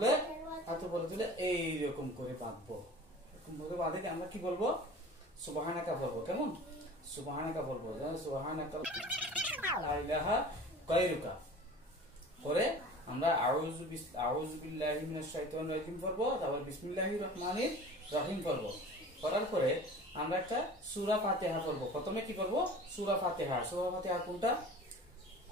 তুলে হাত উপরে তুলে এইরকম করে বাঁধবো। এরকম করে বাঁধে আমরা কি বলবো? সুবহানাকা বলবো। কেমন? সুবহানাকা বলবো। সুবহানাকা লা ইলাহা গায়রুকা করে আমরা আউযু বিল্লাহি মিনাশ শাইতানির রাজিম পড়বো, তারপর বিসমিল্লাহির রহমানির রহিম পড়বো। করার পরে আমরা একটা সূরা ফাতিহা পড়বো। প্রথমে কি পড়বো? সূরা ফাতিহা। সূরা ফাতিহা কোনটা?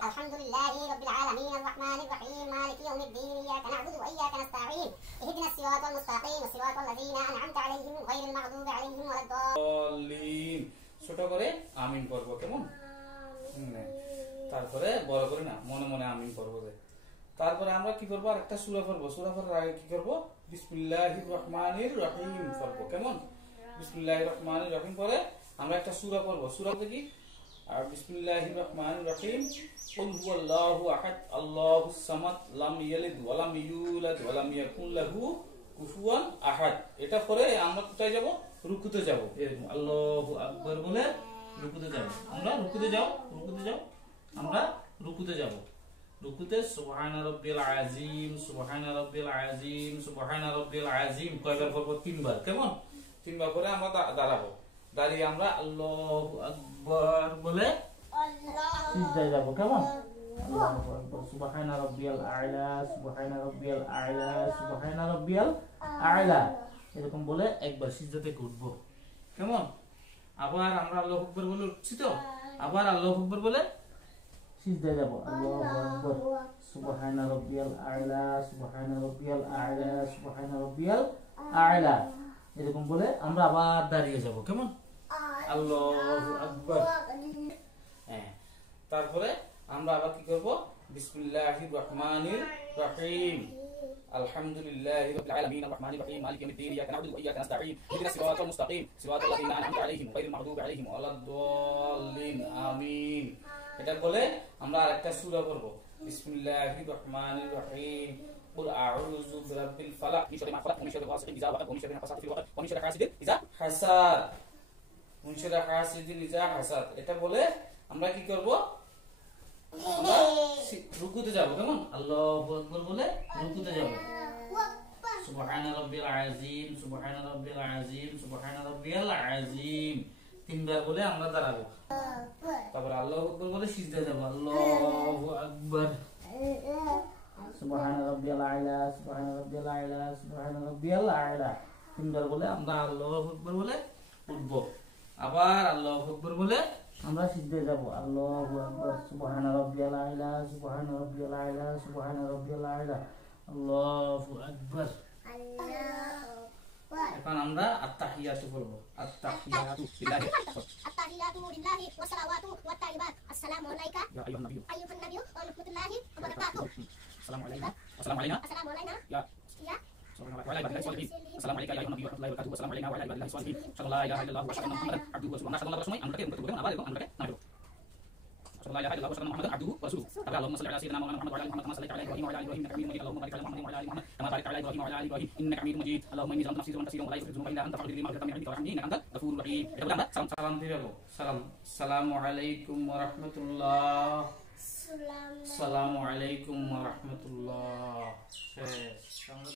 আলহামদুলিল্লাহি রাব্বিল আলামিন আর রহমানির রহিম মালিকি ইয়াউমিদ্দিন ইয়াকা না'বুদু ওয়া ইয়াকা নাস্তাঈন ইহদিনাস সিরাতাল মুস্তাকিম সিরাতাল লাযিনা আন'আমতা আলাইহিম গায়রিল মাগদুবি আলাইহিম ওয়ালাদ-দাল্লিন। ছোট করে আমিন পড়বো। কেমন? তারপরে বড় করে না, মনে মনে আমিন পড়বো। তারপরে আমরা কি করবো? আর একটা সূরা পড়বো। সূরা পড়ার আগে কি করবো? বিসমিল্লাহির রহমানির রহিম পড়বো। কেমন? বিসমিল্লাহির রহমানির রহিম পরে আমরা একটা সূরা পড়বো। সূরাতে কি? আর বিসমিল্লাহির রহমানির রহিম কুল হুয়াল্লাহু আহাদ আল্লাহুস সামাদ লাম ইয়ালিদ ওয়া লাম ইউলাদ ওয়া লাম ইয়াকুল লাহু কুফুয়ান আহাদ। এটা পরে আমরা কোথায় যাব? রুকুতে যাব। এরকম আল্লাহু আকবার বলে রুকুতে যাব। আমরা রুকুতে যাও, আমরা রুকুতে যাব। রুকুতে সুবহানা রাব্বিল আযীম, সুবহানা রাব্বিল আযীম, সুবহানা রাব্বিল আযীম কয়বার পড়বো? 3 বার। কেমন? 3 বার পরে আমরা দাঁড়াবো। দাঁড়িয়ে আমরা আল্লাহু আকবার বলে সিজদায় যাব। কেমন? আল্লাহু আকবার, সুবহানা রাব্বিয়াল আ'লা, সুবহানা রাব্বিয়াল আ'লা, সুবহানা রাব্বিয়াল আ'লা এরকম বলে একবার সিজদা থেকে উঠবো। কেমন? আবার আমরা আল্লাহু আকবার বলে উঠছি তো, আবার আল্লাহু আকবার বলে সিজদায় যাব। আল্লাহু আকবার, সুবহানা রাব্বিয়াল আ'লা, সুবহানা রাব্বিয়াল আ'লা, সুবহানা রাব্বিয়াল আ'লা এরকম বলে আমরা আবার দাঁড়িয়ে যাব। কেমন? আল্লাহু আকবার। হ্যাঁ, তারপরে আমরা আবার কি করব? বিসমিল্লাহির রহমানির রহিম আলহামদুলিল্লাহি রাব্বিল আলামিন আর রহমানির রহিম মালিকি ইয়াউমিদ্দিন ইয়াকা না'বুদু ওয়া ইয়াকা নাস্তাঈন ইহদিনাস সিরাতাল মুস্তাকিম সিরাতাল লাযিনা আন'আমতা আলাইহিম গায়রিল মাগদুবি আলাইহিম ওয়ালাদ-দাল্লিন আমিন। এটা বলে আমরা আরেকটা সূরা পড়ব। বিসমিল্লাহির রহমানির রহিম কুল আউযু বিরাব্বিল ফালাক মিন শাররি মা খালাক ওয়া মিন শাররি গাসিকিন ইযা ওয়াকাব ওয়া মিন শাররি নাফাসাতি ফিল উকাদ ওয়া মিন শাররি হাসিদিন ইযা হাসাদ মিন শাররি হাসিদিন ইযা হাসাদ। এটা বলে আমরা কি করব? আমরা রুকুতে যাব। কেমন? আল্লাহু আকবার বলে রুকুতে যাব। সুবহানা রাব্বিল আযীম, সুবহানা রাব্বিল আযীম, সুবহানা রাব্বিয়াল আযীম 3 বার বলে আমরা দাঁড়াবো। তারপর আল্লাহু আকবার বলে সিজদায় যাব। আল্লাহু আকবার, সুবহানা রাব্বিয়াল আ'লা, সুবহানা রাব্বিয়াল আ'লা, সুবহানা রাব্বিয়াল আ'লা 3 বার বলে আমরা আল্লাহু আকবার বলে উঠবো। আবার আল্লাহু আকবার বলে আমরা সিজদায় যাব। আল্লাহু আকবার, সুবহানা রাব্বিয়াল আ'লা, সুবহানা রাব্বিয়াল আ'লা, সুবহানা রাব্বিয়াল আ'লা আল্লাহু আকবার। এখন আমরা আত-তাহিয়াতু পড়ব। আত-তাহিয়াতু লিল্লাহি আত-তাহিয়াতু লিল্লাহি ওয়াস সালাওয়াতু ওয়াত তাইয়িবাত আসসালামু আলাইকা ইয়া আইয়ুহান নাবিয়্যু ওয়া রাহমাতুল্লাহি ওয়া বারাকাতুহু আসসালামু আলাইনা আসসালামু আলাইনা ইয়া السلام عليك يا ايها النبي ورحمه الله وبركاته والسلام علينا وعلى عباد الله الصالحين صلى الله اله الا الله واشهد ان محمدا عبده ورسوله ما شاء الله رسمي امرك امرك بكم ابدا امرك نعم صلى الله اله الا الله واشهد ان محمدا عبده ورسوله اللهم صل على سيدنا مولانا محمد وعلى ال محمد كما صليت على ابراهيم وعلى ال ابراهيم انك حميد مجيد اللهم بارك على محمد وعلى ال محمد كما باركت على ابراهيم وعلى ال ابراهيم انك حميد مجيد اللهم اني ظلمت نفسي ظلما كثيرا ولا يغفر الذنوب الا انت فاغفر لي مغفرة من عندك وارحمني انك انت الغفور الرحيم সালাম দিয়ে বলো সালাম আসসালামু আলাইকুম ওয়া রাহমাতুল্লাহ আসসালামু আলাইকুম ওয়া রাহমাতুল্লাহ শেষ।